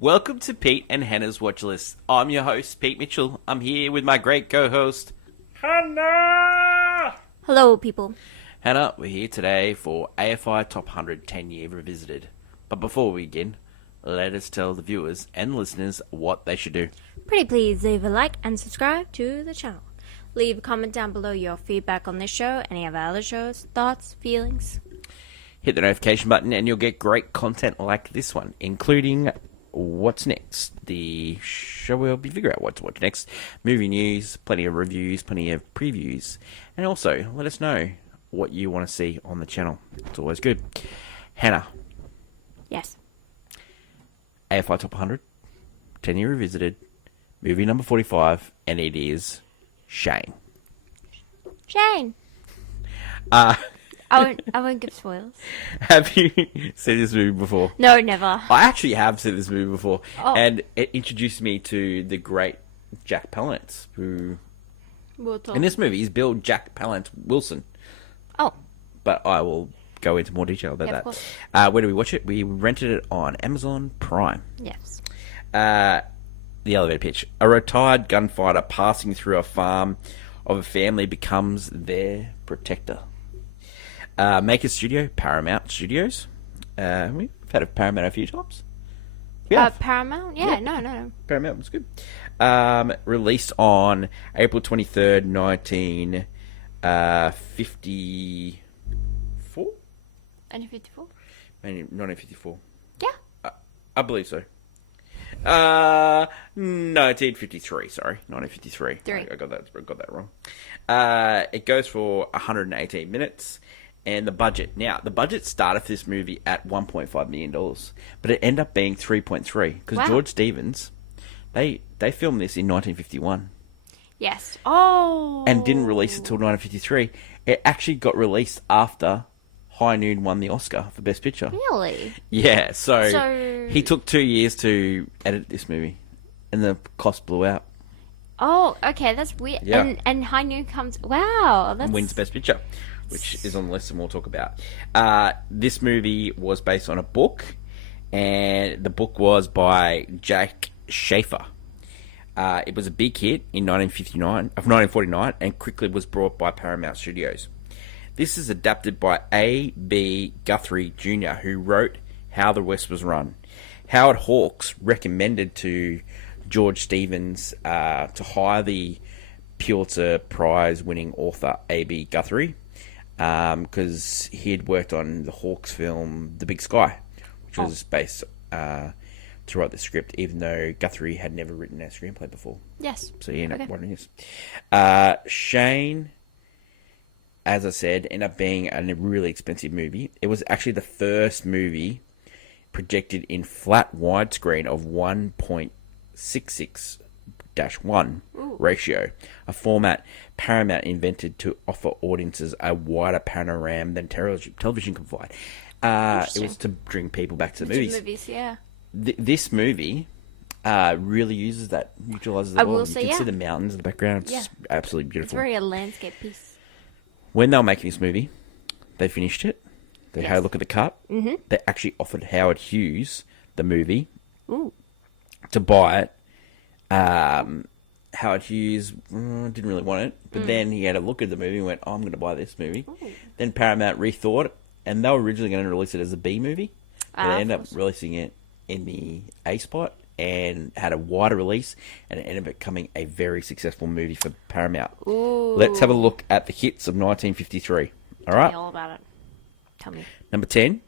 Welcome to Pete and Hannah's Watch List. I'm your host, Pete Mitchell. I'm here with my great co-host, Hannah! Hello, people. Hannah, we're here today for AFI Top 100 10-Year Revisited. But before we begin, let us tell the viewers and listeners what they should do. Pretty please leave a like and subscribe to the channel. Leave a comment down below your feedback on this show, any of our other shows, thoughts, feelings. Hit the notification button and you'll get great content like this one, including What's Next, the show where we'll figure out what to watch next, movie news, plenty of reviews, plenty of previews, and also let us know what you want to see on the channel. It's always good. Hannah. Yes. AFI Top 100, 10-Year Revisited, movie number 45, and it is Shane. Shane. I won't give spoilers. Have you seen this movie before? No, never. I actually have seen this movie before, and it introduced me to the great Jack Palance, who We'll talk. in this movie is billed Jack Palance Wilson. Oh. But I will go into more detail about Of that. course. Where do we watch it? We rented it on Amazon Prime. Yes. The elevator pitch. A retired gunfighter passing through a farm of a family becomes their protector. Maker Studio, Paramount Studios. We've had a Paramount a few times. Yeah. Paramount? Yeah, no. Paramount was good. Released on April 23rd, 1954? 1954? 1954. Yeah. I believe so. 1953, sorry. 1953. Three. I got that wrong. It goes for 118 minutes. And the budget. Now, the budget started for this movie at $1.5 million, but it ended up being 3.3 because George Stevens, they filmed this in 1951. Yes. Oh. And didn't release it until 1953. It actually got released after High Noon won the Oscar for Best Picture. Really? Yeah, so he took 2 years to edit this movie, and the cost blew out. Oh, okay, that's weird. Yeah. And High Noon comes... Wow, that's... Wins Best Picture, which is on the list and we'll talk about. This movie was based on a book, and the book was by Jack Schaefer. It was a big hit in 1949, and quickly was brought by Paramount Studios. This is adapted by A.B. Guthrie Jr., who wrote How the West Was Run. Howard Hawks recommended to George Stevens to hire the Pulitzer Prize-winning author A.B. Guthrie because he had worked on the Hawks film The Big Sky, which was based to write the script, even though Guthrie had never written a screenplay before. Yes. So he ended up writing this. Shane, as I said, ended up being a really expensive movie. It was actually the first movie projected in flat widescreen of 1.66:1 ratio, a format Paramount invented to offer audiences a wider panorama than television can provide. It was to bring people back to the movies. Yeah. This movie really uses that, utilizes it well. You can see the mountains in the background. It's absolutely beautiful. It's very a landscape piece. When they were making this movie, they finished it. They had a look at the cut. Mm-hmm. They actually offered Howard Hughes the movie to buy it. Howard Hughes didn't really want it, but then he had a look at the movie and went, I'm going to buy this movie. Ooh. Then Paramount rethought it, and they were originally going to release it as a B movie. But they ended up releasing it in the A spot and had a wider release, and it ended up becoming a very successful movie for Paramount. Ooh. Let's have a look at the hits of 1953. All right? Tell me all about it. Tell me. Number 10,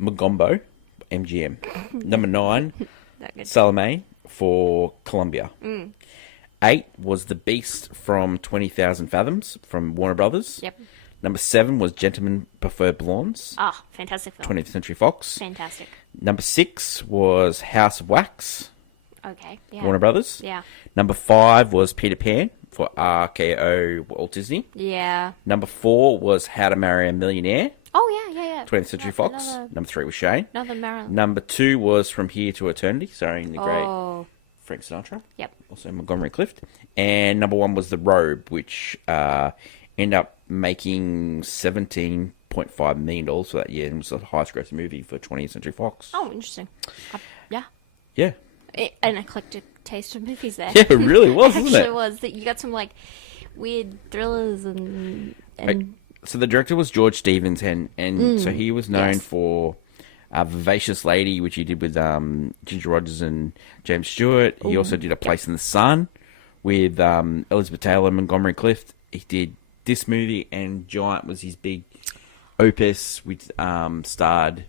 Magombo, MGM. Number 9, Salome for Columbia. 8 was The Beast from 20,000 Fathoms from Warner Brothers. Yep. Number 7 was Gentlemen Prefer Blondes. Ah, fantastic film. 20th Century Fox. Fantastic. Number 6 was House of Wax. Okay. Yeah. Warner Brothers. Yeah. Number 5 was Peter Pan for RKO Walt Disney. Yeah. Number 4 was How to Marry a Millionaire. Oh, yeah. 20th Century Fox. Number 3 was Shane. Another Marilyn. Number 2 was From Here to Eternity, starring the great Frank Sinatra. Yep. Also Montgomery Clift. And number 1 was The Robe, which ended up making $17.5 million for that year. It was the highest grossing movie for 20th Century Fox. Oh, interesting. Yeah. Yeah. An eclectic taste of movies there. Yeah, it really was, It wasn't actually it? was. That you got some like weird thrillers and So the director was George Stevens, and so he was known yes. for Vivacious Lady, which he did with Ginger Rogers and James Stewart. He also did A Place in the Sun with Elizabeth Taylor and Montgomery Clift. He did this movie, and Giant was his big opus, which starred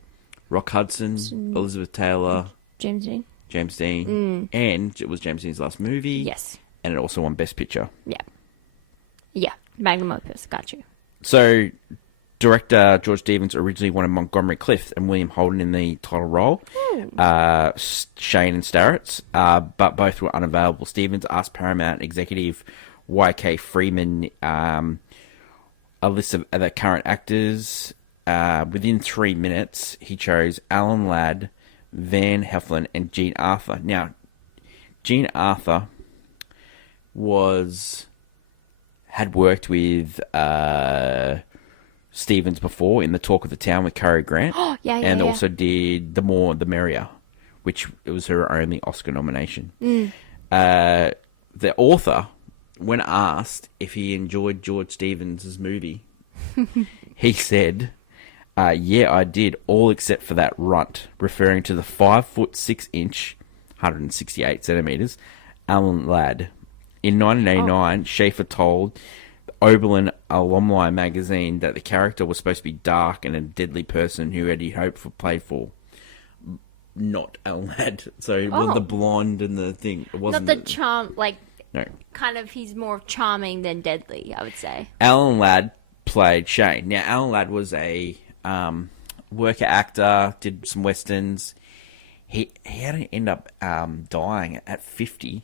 Rock Hudson, Elizabeth Taylor, James Dean. James Dean, and it was James Dean's last movie. Yes. And it also won Best Picture. Yeah. Yeah. Magnum opus. Got you. So, director George Stevens originally wanted Montgomery Clift and William Holden in the title role, Shane and Starrett, but both were unavailable. Stevens asked Paramount executive Y.K. Freeman a list of other current actors. Within 3 minutes, he chose Alan Ladd, Van Heflin, and Jean Arthur. Now, Jean Arthur had worked with Stevens before in The Talk of the Town with Cary Grant. Yeah, and also did The More the Merrier, which it was her only Oscar nomination. The author, when asked if he enjoyed George Stevens' movie, he said, yeah, I did, all except for that runt, referring to the 5'6" 168 centimeters, Alan Ladd. In 1989, Schaefer told Oberlin Alumni magazine that the character was supposed to be dark and a deadly person who he hoped for played for. Not Alan Ladd. So it was the blonde and the thing. It wasn't Not the charm, like, no. kind of, he's more charming than deadly, I would say. Alan Ladd played Shane. Now, Alan Ladd was a worker actor, did some westerns. He had to end up dying at 50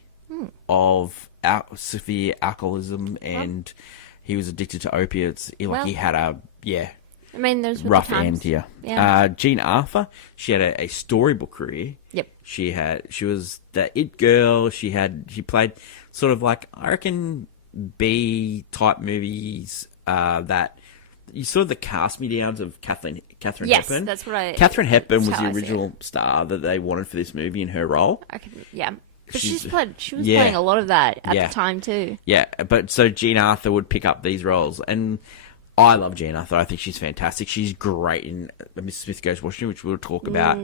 of severe alcoholism, and he was addicted to opiates. He had a I mean, there's rough end here. Yeah. Jean Arthur, she had a storybook career. Yep. She was the it girl. She played sort of like, I reckon, B type movies that you saw the cast me downs of Catherine Hepburn. Yes, that's what I. Catherine Hepburn was that's how the I see it. original star that they wanted for this movie in her role. Yeah. But She she was yeah. playing a lot of that at Yeah. the time too. Yeah, but so Jean Arthur would pick up these roles, and I love Jean Arthur. I think she's fantastic. She's great in Mrs. Smith Goes Washington, which we'll talk about.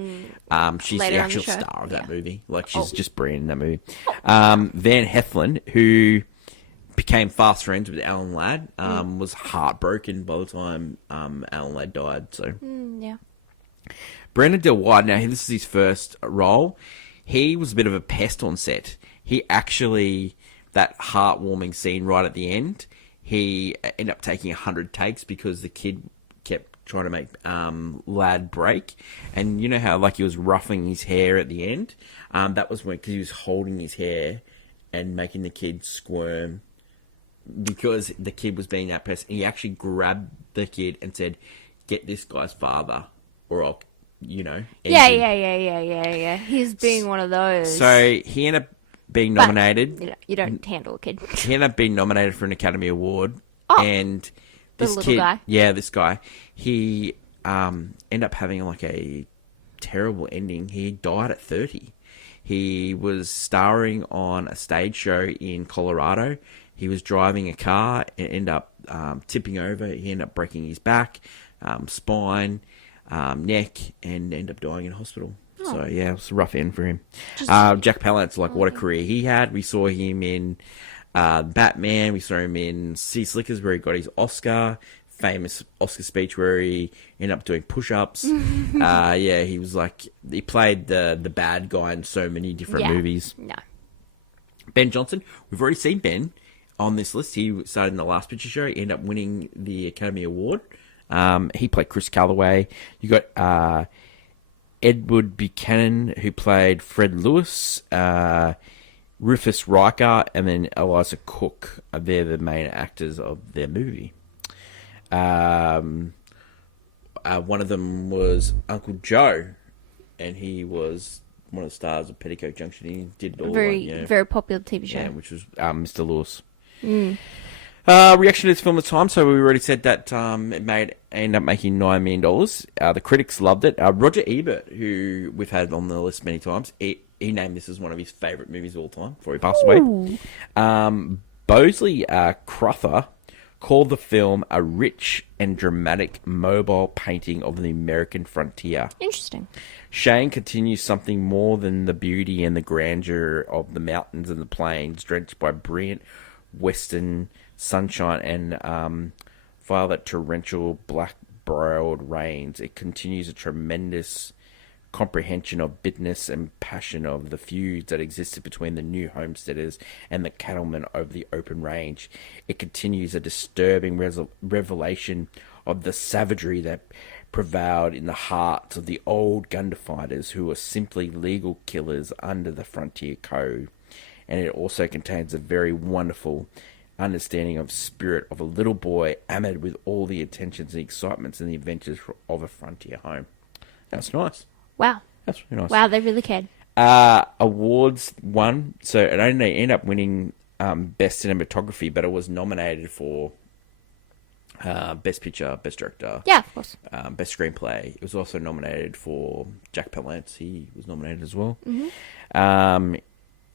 She's Later the on the actual show. star of that Yeah. movie. Like, she's just brilliant in that movie. Van Heflin, who became fast friends with Alan Ladd, was heartbroken by the time Alan Ladd died. So Yeah. Brandon Del Wide, now this is his first role. He was a bit of a pest on set. He actually, that heartwarming scene right at the end, he ended up taking 100 takes because the kid kept trying to make Ladd break. And you know how like he was ruffling his hair at the end? That was when, because he was holding his hair and making the kid squirm because the kid was being that pest. He actually grabbed the kid and said, "Get this guy's father or I'll, end Yeah. him." He's being one of those. So he ended up being But, nominated. you don't handle a kid. He ended up being nominated for an Academy Award. Oh, and the this little kid, guy? yeah, this guy, he ended up having like a terrible ending. He died at 30. He was starring on a stage show in Colorado. He was driving a car and ended up tipping over. He ended up breaking his back, spine, neck, and ended up dying in hospital. So, yeah, it was a rough end for him. Jack Palance, like, what a career he had. We saw him in Batman. We saw him in Sea Slickers, where he got his Oscar, famous Oscar speech where he ended up doing push-ups. He was like, he played the bad guy in so many different movies. No. Ben Johnson, we've already seen Ben on this list. He started in The Last Picture Show. He ended up winning the Academy Award. He played Chris Calloway. You got Edward Buchanan, who played Fred Lewis, Rufus Riker, and then Eliza Cook. They're the main actors of their movie. One of them was Uncle Joe, and he was one of the stars of Petticoat Junction. He did all Very popular TV show. yeah, which was Mr. Lewis. Reaction to this film at the time. So we already said that it ended up making $9 million. The critics loved it. Roger Ebert, who we've had on the list many times, he named this as one of his favourite movies of all time before he passed away. Bosley Crowther called the film a rich and dramatic mobile painting of the American frontier. Interesting. Shane continues something more than the beauty and the grandeur of the mountains and the plains, drenched by brilliant western sunshine and violet torrential black-browed rains. It continues a tremendous comprehension of bitterness and passion of the feuds that existed between the new homesteaders and the cattlemen over the open range. It continues a disturbing revelation of the savagery that prevailed in the hearts of the old gunfighters who were simply legal killers under the frontier code. And it also contains a very wonderful understanding of spirit of a little boy amid with all the attentions and excitements and the adventures of a frontier home. That's nice. Wow. That's really nice. Wow, they really cared. Awards won. So it only ended up winning Best Cinematography, but it was nominated for Best Picture, Best Director. Yeah, of course. Best Screenplay. It was also nominated for Jack Palance. He was nominated as well.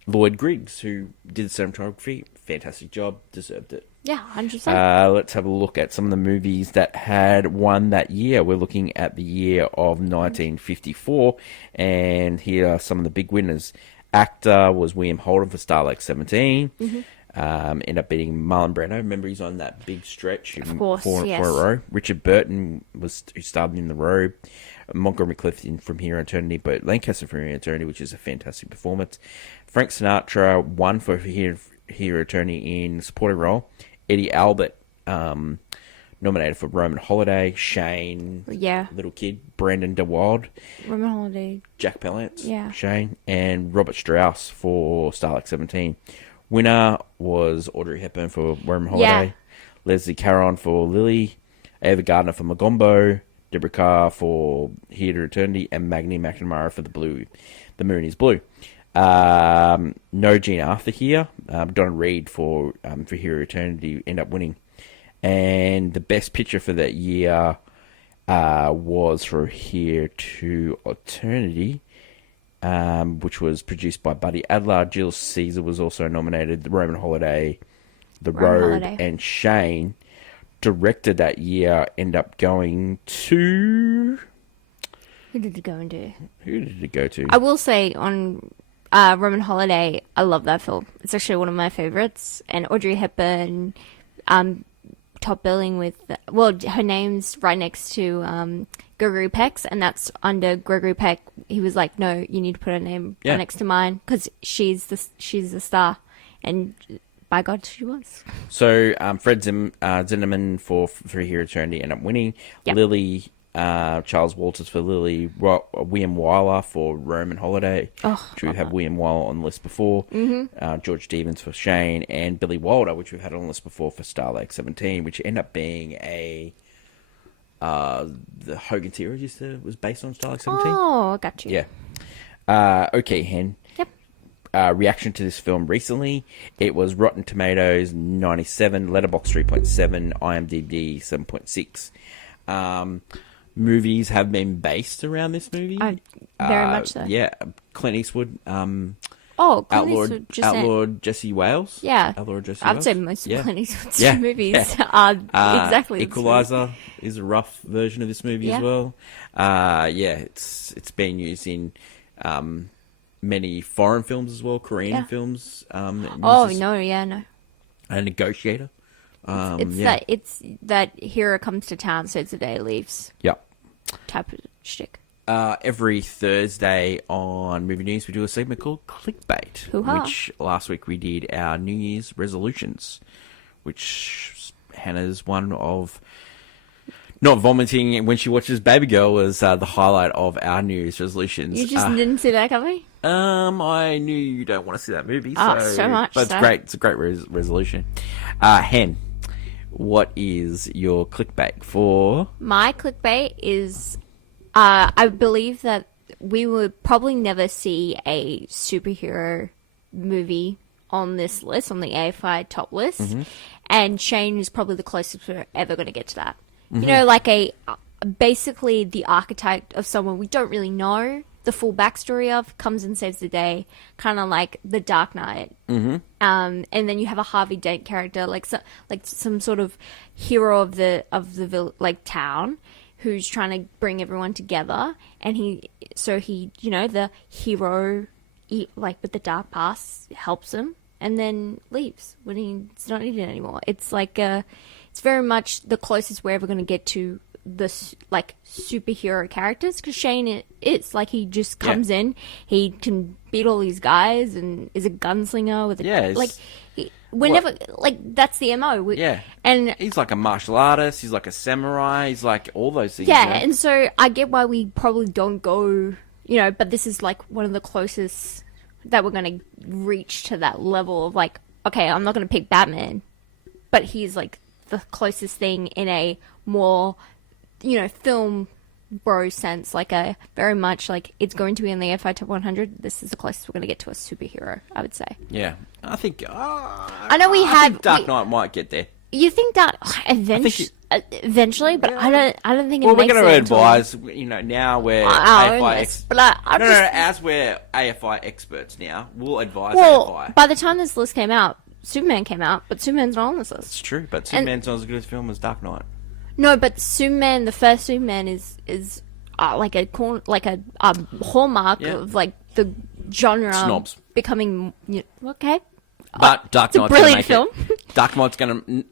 Lloyd Griggs, who did the cinematography, fantastic job, deserved it. Yeah, 100%. Let's have a look at some of the movies that had won that year. We're looking at the year of 1954, and here are some of the big winners. Actor was William Holden for Starlight 17. Ended up beating Marlon Brando. Remember, he's on that big stretch. Of course, four yes. in a row. Richard Burton who starred in The Robe. Montgomery Clift From Here Eternity. Burt Lancaster from Here Eternity, which is a fantastic performance. Frank Sinatra won for Here Eternity in supporting role. Eddie Albert nominated for Roman Holiday. Shane, little kid. Brandon DeWild, Roman Holiday. Jack Palance, Yeah. Shane, and Robert Strauss for Starlight 17. Winner was Audrey Hepburn for Roman Holiday. Leslie Caron for Lily. Ava Gardner for Magombo. Deborah Carr for Here to Eternity, and Maggie McNamara for The Moon is Blue. No Gene Arthur here. Donna Reed for Here to Eternity ended up winning. And the best picture for that year was for Here to Eternity, which was produced by Buddy Adler. Jules Caesar was also nominated. The Roman Holiday, The Road, and Shane. Director that year ended up going to... Who did it go into? Who did it go to? I will say on Roman Holiday, I love that film. It's actually one of my favorites. And Audrey Hepburn, top billing with... her name's right next to Gregory Peck's, and that's under Gregory Peck. He was like, no, you need to put her name right next to mine, because she's the star. And... by God, she was. So, Fred Zinnemann for Here Eternity ended up winning. Yep. Lily, Charles Walters for Lily. William Wyler for Roman Holiday. Which we've had William Wyler on the list before. George Stevens for Shane. And Billy Wilder, which we've had on the list before for Starlight 17, which ended up being the Hogan series was based on Starlight 17. Oh, I got you. Yeah. Okay, Hen. Yep. Reaction to this film recently. It was Rotten Tomatoes 97, Letterboxd 3.7, IMDb 7.6. Movies have been based around this movie. Very much so. Yeah, Clint Eastwood. Clint Eastwood Outlawed Jesse Wales. Yeah, Outlawed Jesse I'd Wales. say most of Clint Eastwood's movies Yeah. are exactly Equalizer is a rough version of this movie as well. It's been used in many foreign films as well, Korean films. No. A Negotiator. It's that hero comes to town, saves the day, leaves. Yep. Type of shtick. Every Thursday on Movie News, we do a segment called Clickbait, Hoo-ha. which last week we did our New Year's resolutions, which Hannah's one of not vomiting when she watches Baby Girl was the highlight of our New Year's resolutions. You just didn't see that coming? I knew you don't want to see that movie. So much. But it's great. It's a great resolution. Hen, what is your clickbait for? My clickbait is, I believe that we would probably never see a superhero movie on this list, on the AFI top list. Mm-hmm. And Shane is probably the closest we're ever going to get to that. Mm-hmm. You know, like basically the archetype of someone we don't really know the full backstory of, comes and saves the day, kind of like the Dark Knight. Mm-hmm. And then you have a Harvey Dent character, like some sort of hero of the like town, who's trying to bring everyone together, and he the hero, like with the dark past, helps him, and then leaves when he's not needed anymore. It's like it's very much the closest we're ever going to get to the like superhero characters, because Shane is like, he just comes in, he can beat all these guys and is a gunslinger with that's the MO. And he's like a martial artist, he's like a samurai, he's like all those things. And so I get why we probably don't go, but this is like one of the closest that we're going to reach to that level of like, okay, I'm not going to pick Batman, but he's like the closest thing in a more film bro sense, like a very much like, it's going to be in the AFI Top 100. This is the closest we're going to get to a superhero, I would say. Yeah, I think. I know I think Dark Knight might get there. You think that eventually, but I don't think. Well, we're going to advise. Now we're AFI. As we're AFI experts now, we'll advise AFI. By the time this list came out, Superman came out, but Superman's not on this list. It's true, but Superman's not as good a film as Dark Knight. No, but Superman, the first Superman is like a hallmark of like the genre snobs becoming okay. But Dark Knight's a brilliant film. Dark Knight's gonna make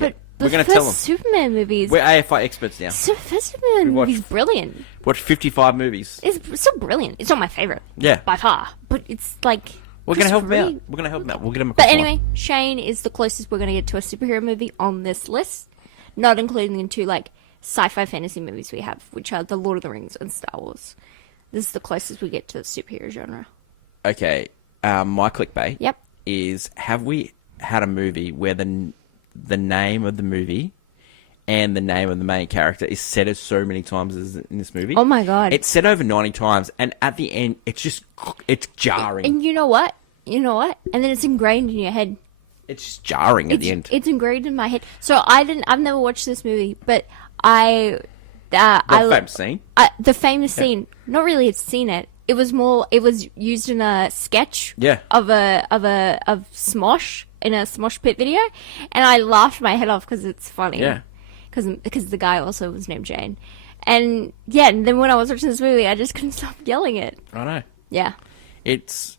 it. We're gonna the tell them. first Superman movies. We're AFI experts now. The first Superman movie's brilliant. Watched 55 movies. It's so brilliant. It's not my favorite. Yeah, by far. But it's like, we're gonna help him out. We're gonna help him out. We'll get him. But anyway, Shane is the closest we're gonna get to a superhero movie on this list, not including the two like sci-fi fantasy movies we have, which are The Lord of the Rings and Star Wars. This is the closest we get to the superhero genre. Okay, my clickbait. Yep. Is, have we had a movie where the name of the movie and the name of the main character is said as so many times as in this movie? Oh my god. It's said over 90 times, and at the end, it's jarring. And you know what? And then it's ingrained in your head. It's just jarring at the end. It's ingrained in my head. So I've never watched this movie, but the famous scene? The famous scene. Not really had seen it. It was used in a sketch of Smosh, in a Smosh Pit video, and I laughed my head off because it's funny. Yeah. Because the guy also was named Jane. And then when I was watching this movie, I just couldn't stop yelling it. I know. Yeah. It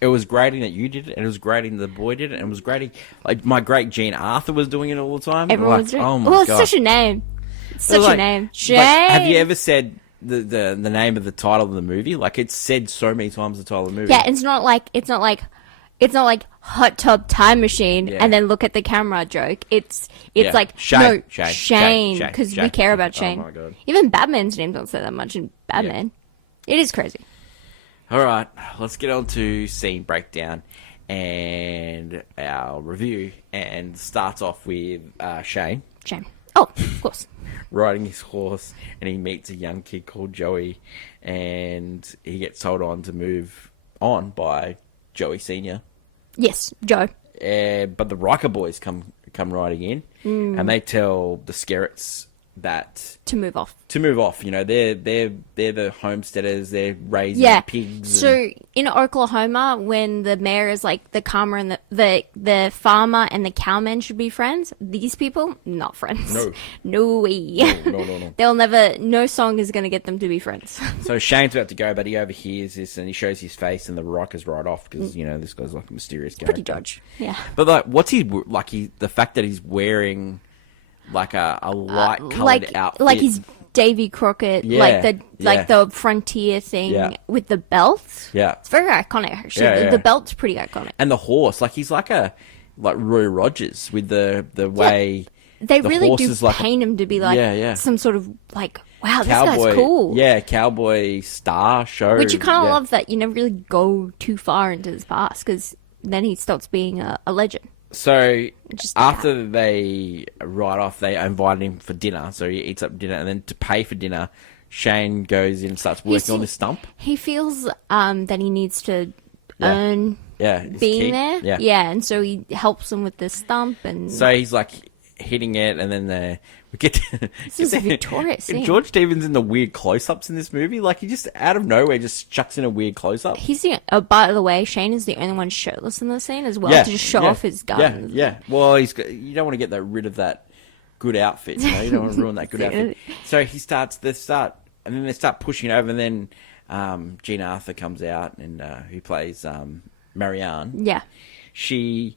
was grating that you did it, and it was grating that the boy did it, and it was grating, like, my great Gene Arthur was doing it all the time. Everyone was doing it. Oh my god. It's such a name. It's such a name. Jane! Like, have you ever said the name of the title of the movie? Like, it's said so many times, the title of the movie. Yeah, it's not like Hot Tub Time Machine and then look at the camera joke. It's like Shane, because we care about Shane. Oh my god. Even Batman's name don't say that much in Batman. Yeah. It is crazy. All right, let's get on to scene breakdown and our review, and starts off with Shane. Oh, of course. Riding his horse, and he meets a young kid called Joey, and he gets told on to move on by Joey Senior. Yes, Joe. But the Riker boys come riding in, and they tell the Skerritts that to move off. They're the homesteaders. They're raising pigs. So in Oklahoma, when the mayor is like the farmer and the farmer and the cowman should be friends, these people not friends. No way. No. They'll never. No song is going to get them to be friends. So Shane's about to go, but he overhears this and he shows his face, and the Rikers ride off because this guy's like a mysterious guy. Pretty dodge. Yeah. But like, what's the fact that he's wearing like a light coloured outfit, like he's Davy Crockett, the frontier thing with the belt. Yeah, it's very iconic. Actually, the belt's pretty iconic. And the horse, like he's like Roy Rogers with the way they really do paint him to be like some sort of like, wow, cowboy, this guy's cool. Yeah, cowboy star show. Which you kind of love that you never really go too far into his past, because then he starts being a legend. So after they ride off, they invited him for dinner. So he eats up dinner, and then to pay for dinner, Shane goes in and starts working on this stump. He feels that he needs to earn being there. Yeah, and so he helps him with this stump. And so he's like, hitting it, and then we get to, This is a victorious scene. George Stevens in the weird close-ups in this movie. Like, he just out of nowhere just chucks in a weird close-up. He's the. By the way, Shane is the only one shirtless in the scene as well to just show off his guns. Yeah. Well, you don't want to get rid of that good outfit. You know, you don't want to ruin that good outfit. So they start pushing over, and then Jean Arthur comes out, and who plays Marianne. Yeah. She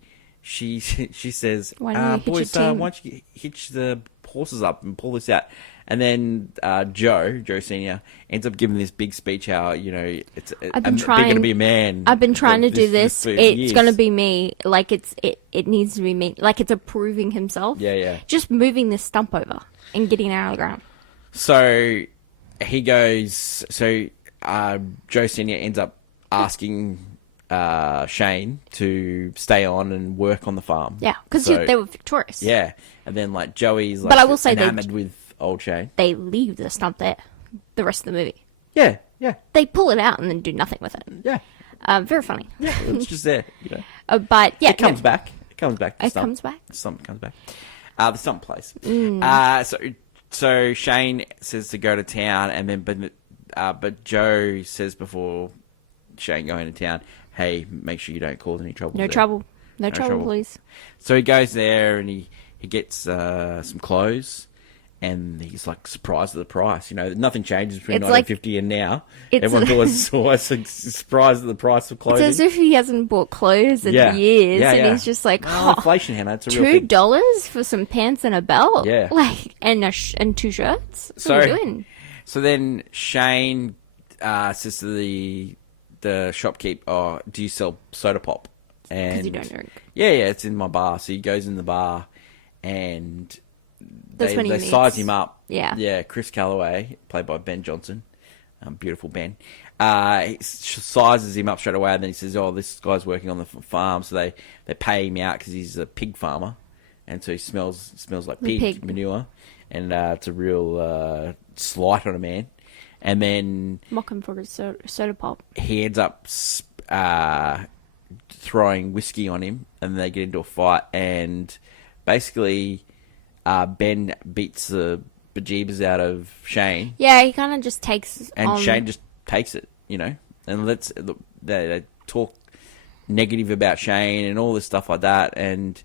says, Why don't you boys, hitch your team? why don't you hitch the horses up and pull this out? And then Joe Senior, ends up giving this big speech how, you know, they're going to be a man. I've been trying to do this. for It's years. going to be me. Like, it needs to be me. Like, it's approving himself. Yeah. Just moving this stump over and getting it out of the ground. So he goes, Joe Senior ends up asking Shane to stay on and work on the farm. Yeah, because So- they were victorious. Yeah, and then like Joey's like But I will say enamored with old Shane. They leave the stump there the rest of the movie. Yeah. They pull it out and then do nothing with it. Yeah. Very funny. It's just there, you know. But yeah, It comes back. It comes back. The It stump. comes back? The stump comes back. The stump plays. So Shane says to go to town, and then but Joe says before Shane going to town, hey, make sure you don't cause any trouble. No trouble, please. So he goes there and he gets some clothes, and he's like surprised at the price. You know, nothing changes between It's like- 1950 and now. it's- Everyone's always surprised at the price of It's clothing. as if he hasn't bought clothes in years, and he's just like, well, inflation, Hannah, it's a real thing. $2 for some pants and a belt, Yeah. like and and 2 shirts. What are you doing? So then Shane says to the shopkeep, "Oh, do you sell soda pop?" And 'Cause you don't drink. Yeah, it's in my bar. So he goes in the bar, and That's when he they meets- size him up. Yeah. Chris Calloway, played by Ben Johnson, beautiful Ben. He sizes him up straight away, and then he says, "Oh, this guy's working on the farm." So they pay him out because he's a pig farmer, and so he smells like pig manure, and it's a real slight on a man. And then Mock him for his soda pop. he ends up throwing whiskey on him, and they get into a fight, and basically Ben beats the bejeebers out of Shane, Yeah, he kind of just takes and on... Shane just takes it, you know, and they talk negative about Shane and all this stuff like that, and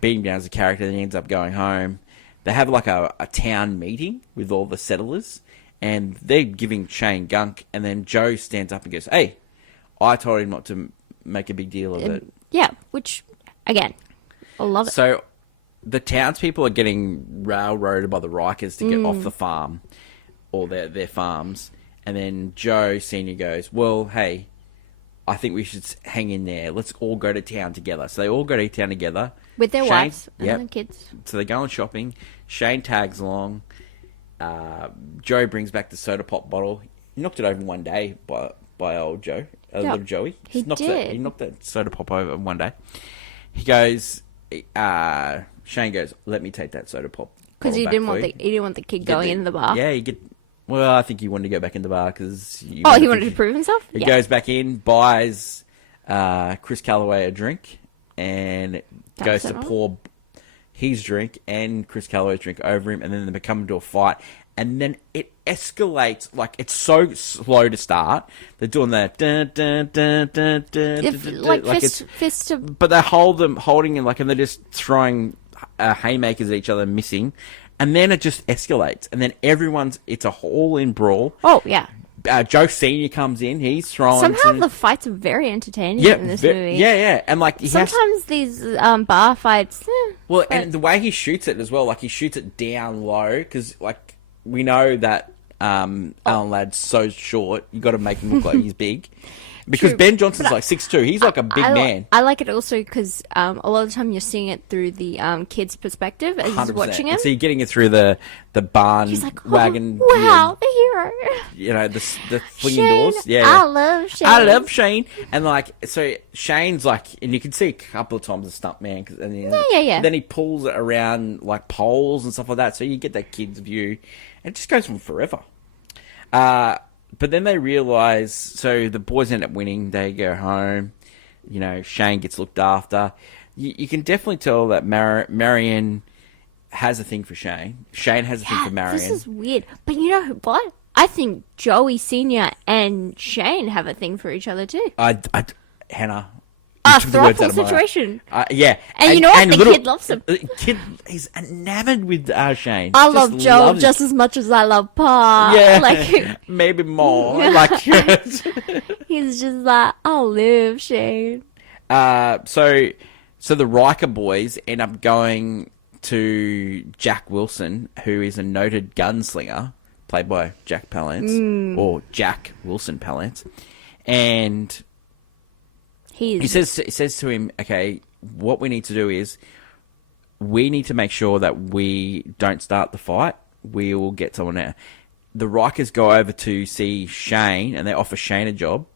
beating him down as a character. Then he ends up going home. They have like a town meeting with all the settlers, and they're giving Shane gunk, and then Joe stands up and goes, "Hey, I told him not to make a big deal of it." Yeah, which, again, I love it. So the townspeople are getting railroaded by the Rikers to get off the farm, or their farms, and then Joe Senior goes, "Well, hey, I think we should hang in there. Let's all go to town together." So they all go to town together. With their Shane- wives and yep. their kids. So they go on shopping. Shane tags along. Joe brings back the soda pop bottle. He knocked it over in one day by old Joe, little Joey. He did. He knocked that soda pop over in one day. He goes, Shane goes, "Let me take that soda pop." Because he bottle didn't back want for the you." he didn't want the kid going into the bar. Yeah, well, I think he wanted to go back in the bar because... He wanted to prove himself? He Yeah. goes back in, buys Chris Calloway a drink, and goes to it on. pour his drink and Chris Calloway's drink over him, and then they come into a fight, and then it escalates. Like, it's so slow to start. They're doing that dun, dun, dun, dun, dun, If, dun, dun, like like fist to... but they holding it like, and they're just throwing haymakers at each other, missing, and then it just escalates, and then it's a all-in brawl. Oh, yeah. Joe Senior comes in, he's throwing Somehow the fights are very entertaining in this movie. Yeah, and like Sometimes these bar fights... well, and the way he shoots it as well, like he shoots it down low, because like we know that Alan Ladd's so short, you got to make him look like he's big. Because True, Ben Johnson's like 6'2", he's like a big man. I like it also because a lot of the time you're seeing it through the kid's perspective as he's 100%. watching him. So you're getting it through the barn He's like, oh, wagon. wow, the hero. You know, the flinging Shane, doors. Yeah. I love Shane. I love Shane, and like, so Shane's like, and you can see a couple of times the stunt man, and then, Yeah. Then he pulls it around like poles and stuff like that, so you get that kid's view, and it just goes on forever. But then they realise, so the boys end up winning. They go home. You know, Shane gets looked after. you can definitely tell that Marion has a thing for Shane. Shane has a thing for Marion. This is weird. But you know what? I think Joey Sr. and Shane have a thing for each other too. Hannah. A throuple situation. Yeah. And you know what? The kid loves him. The kid is enamored with Shane. I love Joel just as much as I love Pa. Yeah. Like, maybe more. Like, he's just like, I'll live, Shane. So the Riker boys end up going to Jack Wilson, who is a noted gunslinger, played by Jack Palance, or Jack Wilson Palance, and he says to him, okay, what we need to do is we need to make sure that we don't start the fight. We will get someone out. The Rikers go over to see Shane, and they offer Shane a job.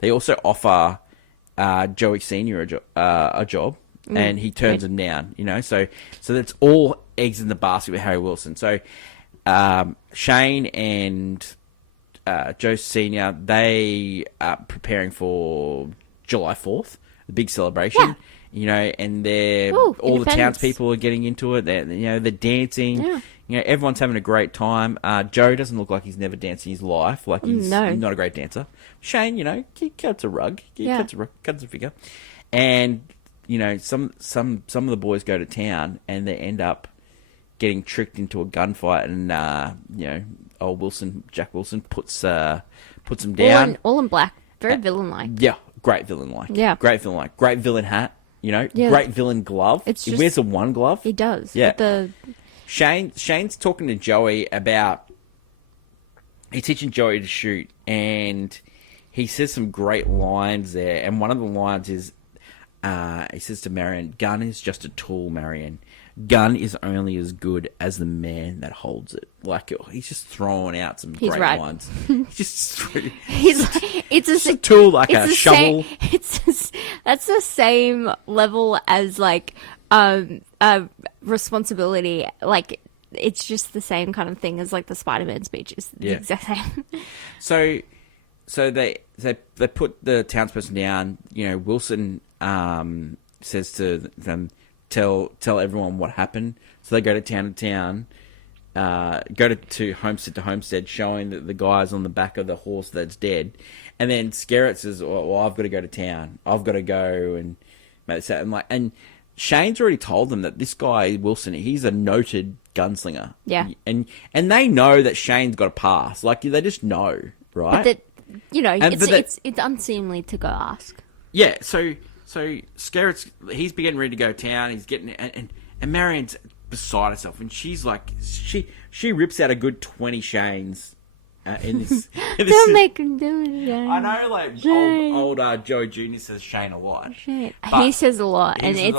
They also offer Joey Senior a job, and he turns them down. You know, so that's all eggs in the basket with Harry Wilson. So Shane and Joe Senior, they are preparing for July 4th, the big celebration. Yeah. You know, and all the townspeople are getting into it. They're dancing. Yeah. You know, everyone's having a great time. Joe doesn't look like he's never danced in his life. Like he's not a great dancer. Shane, you know, he cuts a rug. Cuts a figure. And you know, some of the boys go to town and they end up getting tricked into a gunfight, and you know, Jack Wilson puts them down. All in black, very villain-like. Yeah, great villain-like. Yeah, great villain-like. Great villain hat. You know, great villain glove. He wears the one glove. He does. Yeah. Shane's talking to Joey about he's teaching Joey to shoot, and he says some great lines there. And one of the lines is he says to Marion, "Gun is just a tool, Marion. Gun is only as good as the man that holds it." Like, he's just throwing out some great lines. It's a tool, like a shovel. That's the same level as like responsibility. Like, it's just the same kind of thing as like the Spider-Man speech. It's the exact same. So they put the townsperson down. You know, Wilson says to them, tell everyone what happened. So they go to town, go to homestead, showing that the guy's on the back of the horse that's dead. And then Skerritt says, well, I've got to go to town. I've got to go and make this happen. And Shane's already told them that this guy, Wilson, he's a noted gunslinger. Yeah. And they know that Shane's got a pass. Like, they just know, right? But you know, it's unseemly to go ask. Yeah, so Skerritt's, he's getting ready to go to town. He's getting, and Marion's beside herself, and she's like, she rips out a good 20 Shanes in this. Don't make him do it, Shane. I know, like old Joe Jr. says Shane a lot. Shane. He says a lot, and it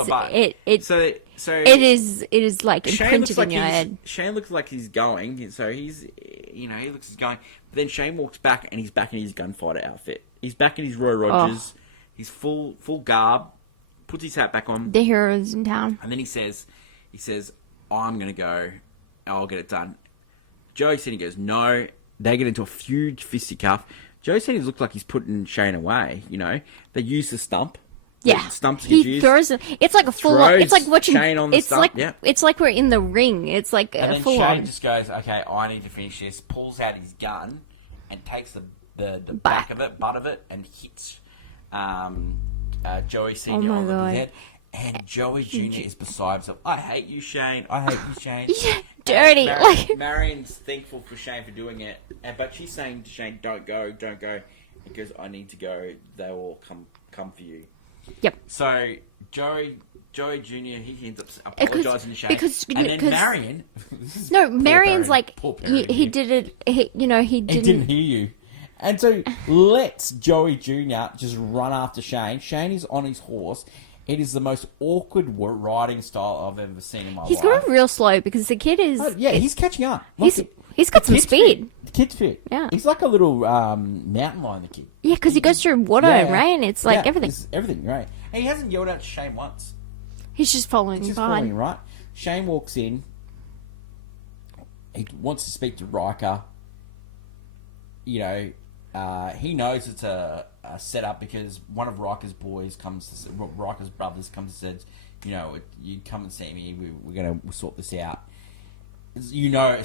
is like imprinted in your head. Shane looks like he's going, so he looks like he's going. But then Shane walks back, and he's back in his gunfighter outfit. He's back in his Roy Rogers. Oh. He's full garb, puts his hat back on. The heroes in town. And then he says, I'm going to go. I'll get it done. Joe said, he goes, no. They get into a huge fisticuff. Joe said he looked like he's putting Shane away, you know. They use the stump. Yeah. The stumps he throws it. It's like a full on. It's like watching. Shane on the stump. It's like we're in the ring. It's like and a full on. And then Shane on. just goes, okay, I need to finish this, pulls out his gun, and takes the butt of it, and hits Joey Senior on the head, and Joey Junior is beside himself. I hate you, Shane. I hate you, Shane. Yeah, dirty. Marion's thankful for Shane for doing it, but she's saying to Shane, "Don't go, because I need to go. They will come for you." Yep. So Joey Junior, he ends up apologizing to Shane, and then Marion. Marion's like he did it. He didn't hear you. And so lets Joey Jr. just run after Shane. Shane is on his horse. It is the most awkward riding style I've ever seen in my life. He's going real slow because the kid is... he's catching up. He's got some speed. The kid's fit. Yeah. He's like a little mountain lion, the kid. Yeah, because he goes through water and rain. It's like everything. It's everything, right? And he hasn't yelled out to Shane once. He's just following right? Shane walks in. He wants to speak to Riker. You know... he knows it's a setup because one of Riker's brothers comes and says, you come and see me. We'll sort this out. As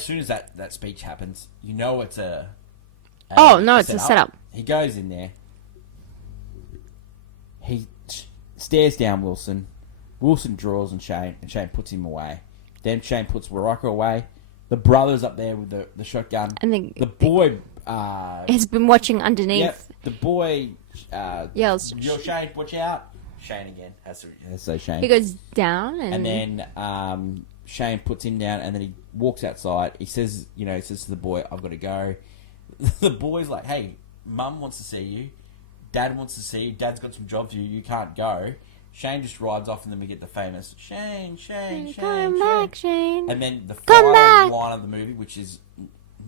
soon as that speech happens, it's a it's a setup. He goes in there. He stares down Wilson. Wilson draws on Shane, and Shane puts him away. Then Shane puts Riker away. The brother's up there with the shotgun. And the boy has been watching underneath. Yep, the boy yells, Shane, watch out. Shane again. Has to say Shane. He goes down. And then Shane puts him down, and then he walks outside. He says, to the boy, I've got to go. The boy's like, hey, Mum wants to see you. Dad wants to see you. Dad's got some jobs for you. You can't go. Shane just rides off, and then we get the famous Shane. Come back, Shane. And then the final line of the movie, which is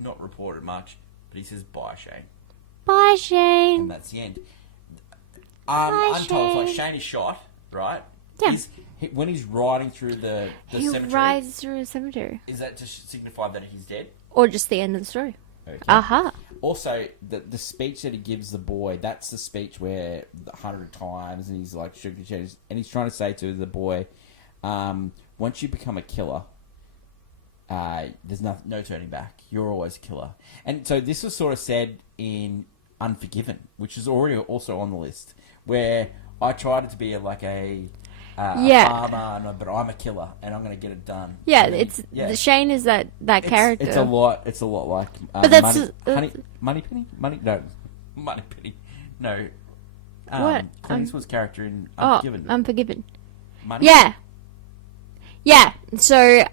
not reported much, but he says, bye, Shane. Bye, Shane. And that's the end. I'm told, it's like Shane is shot, right? Yeah. When he's riding through the cemetery. He rides through a cemetery. Is that to signify that he's dead? Or just the end of the story. Okay. Aha. Also, the speech that he gives the boy, that's the speech where 100 times, and he's like, and he's trying to say to the boy, once you become a killer, there's no turning back. You're always a killer. And so this was sort of said in Unforgiven, which is already also on the list, where I tried it to be like a farmer, but I'm a killer, and I'm going to get it done. Yeah, Shane is that character. It's a lot like. But that's Moneypenny. No. What? Clint Eastwood's character in Unforgiven. Unforgiven. Money? Yeah. So,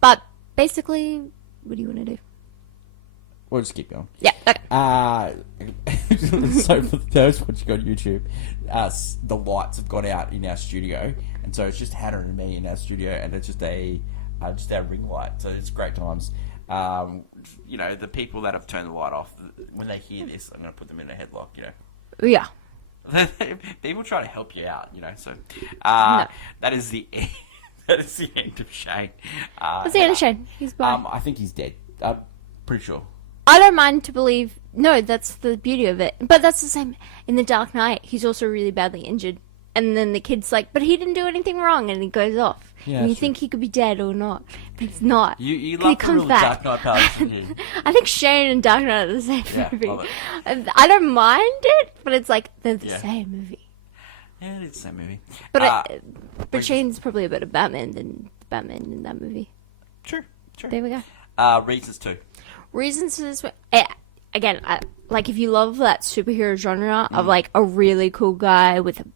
but basically, what do you want to do? We'll just keep going. Yeah. Okay. So for those watching on YouTube, the lights have gone out in our studio, and so it's just Hannah and me in our studio, and it's just our ring light. So it's great times. The people that have turned the light off, when they hear this, I'm going to put them in a headlock. Yeah. People try to help you out. So No. that is the end. That is the end of Shane. That's the end of Shane. He's gone. I think he's dead. I'm pretty sure. I don't mind to believe. No, that's the beauty of it. But that's the same in The Dark Knight. He's also really badly injured, and then the kid's like, "But he didn't do anything wrong," and he goes off. Yeah, and you think he could be dead or not, but he's not. You love the real Dark Knight powers, don't you? I think Shane and Dark Knight are the same movie. Love it. I don't mind it, but it's like they're the same movie. Yeah, it's the same movie. But Shane's probably a better Batman than Batman in that movie. True. There we go. Reasons too. Reasons to this. Again, like if you love that superhero genre of like a really cool guy with a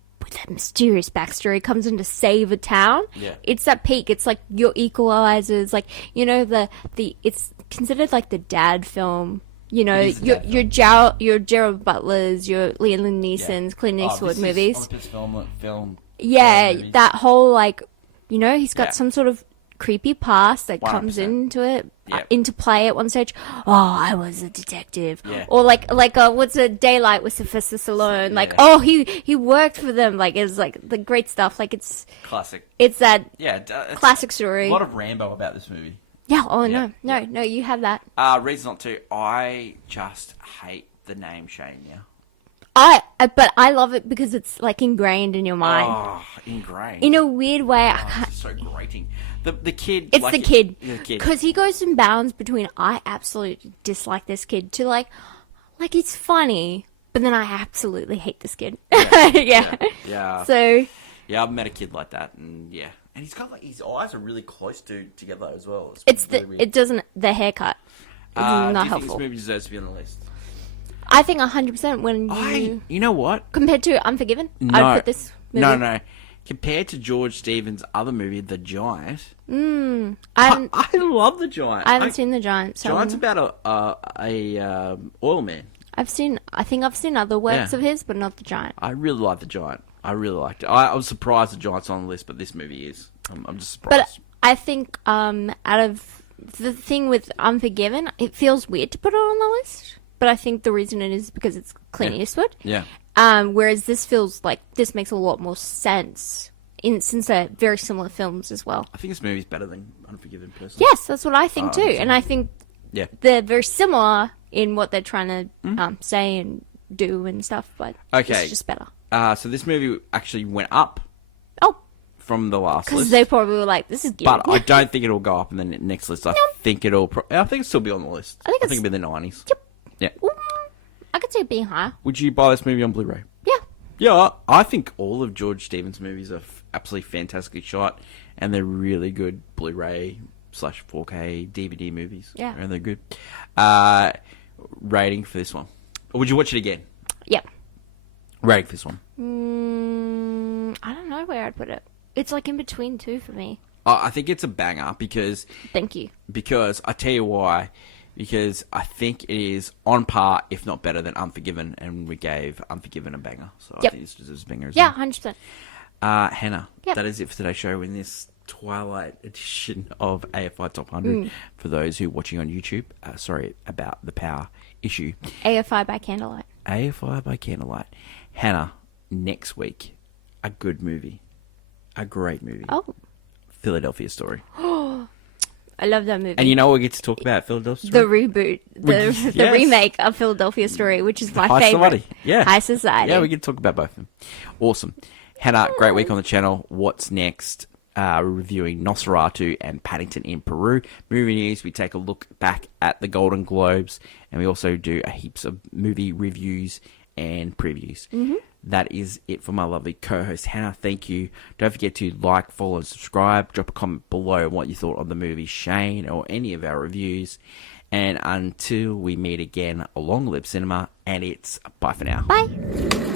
mysterious backstory comes in to save a town. Yeah. It's that peak. It's like your Equalizers, like the it's considered like the dad film. Your Gerald Butlers, your Leland Neeson's, Clint Eastwood movies. Olympus film. Yeah, movies. That whole like, he's got some sort of creepy past that 100%. Comes into it, Yep. into play at one stage. Oh, I was a detective. Yeah. Or like what's a Daylight with Sylvester Stallone? Yeah. Like, oh, he worked for them. Like, it's like the great stuff. Like, it's classic. It's that it's classic story. A lot of Rambo about this movie. Yeah. Oh Yeah. No. You have that. Reason not to. I just hate the name Shane now. But I love it because it's like ingrained in your mind. Oh, ingrained. In a weird way, I can't. It's so grating. The kid. It's the kid. The kid. Because he goes in bounds between I absolutely dislike this kid to like it's funny, but then I absolutely hate this kid. Yeah. So. Yeah, I've met a kid like that, and yeah. And he's got like his eyes are really close together as well. It's really weird. it doesn't the haircut. It's not do you helpful. think this movie deserves to be on the list? I think 100% when you know what? compared to Unforgiven, No. I'd put this movie. No. Compared to George Stevens' other movie, The Giant. I love The Giant. haven't seen The Giant. So Giant's about a oil man. I think I've seen other works of his, but not The Giant. I really like The Giant. I really liked it. I was surprised The Giant's on the list, but this movie is. I'm just surprised. But I think out of the thing with Unforgiven, it feels weird to put it on the list. But I think the reason it is because it's Clint Eastwood. Yeah. Whereas this feels like this makes a lot more sense since they're very similar films as well. I think this movie's better than Unforgiven, personally. Yes, that's what I think too, and I think Yeah. they're very similar in what they're trying to say and do and stuff, but it's just better. So this movie actually went up Oh, from the last because list. they probably were like, "This is good." But I don't think it'll go up in the next list. I think it'll still be on the list. I think it'll be in the 90s. Yep. Yeah. Ooh, I could see it being higher. Would you buy this movie on Blu-ray? Yeah. Yeah, I think all of George Stevens' movies are absolutely fantastically shot, and they're really good Blu-ray / 4K DVD movies. Yeah. And they're good. Rating for this one. Or would you watch it again? Yep. Rating for this one. I don't know where I'd put it. It's like in between two for me. I think it's a banger because Thank you. I tell you why. Because I think it is on par, if not better, than Unforgiven, and we gave Unforgiven a banger. So I think this deserves a banger as Yeah, well. 100%. Hannah, Yep. that is it for today's show in this Twilight edition of AFI Top 100. For those who are watching on YouTube, sorry about the power issue. AFI by candlelight. AFI by candlelight. Hannah, next week, a good movie. A great movie. Oh, Philadelphia Story. I love that movie. And you know what we get to talk about Philadelphia the Story? reboot, the Yes. remake of Philadelphia Story, which is my High favorite. Society. Yeah. High Society. Yeah, we get to talk about both of them. Awesome. Hannah, great week on the channel. What's next? We're reviewing Nosferatu and Paddington in Peru. Movie news, we take a look back at the Golden Globes, and we also do heaps of movie reviews and previews. That is it for my lovely co-host Hannah. Thank you. Don't forget to like, follow, and subscribe. Drop a comment below what you thought of the movie Shane or any of our reviews. And until we meet again, long live cinema, and it's bye for now. Bye.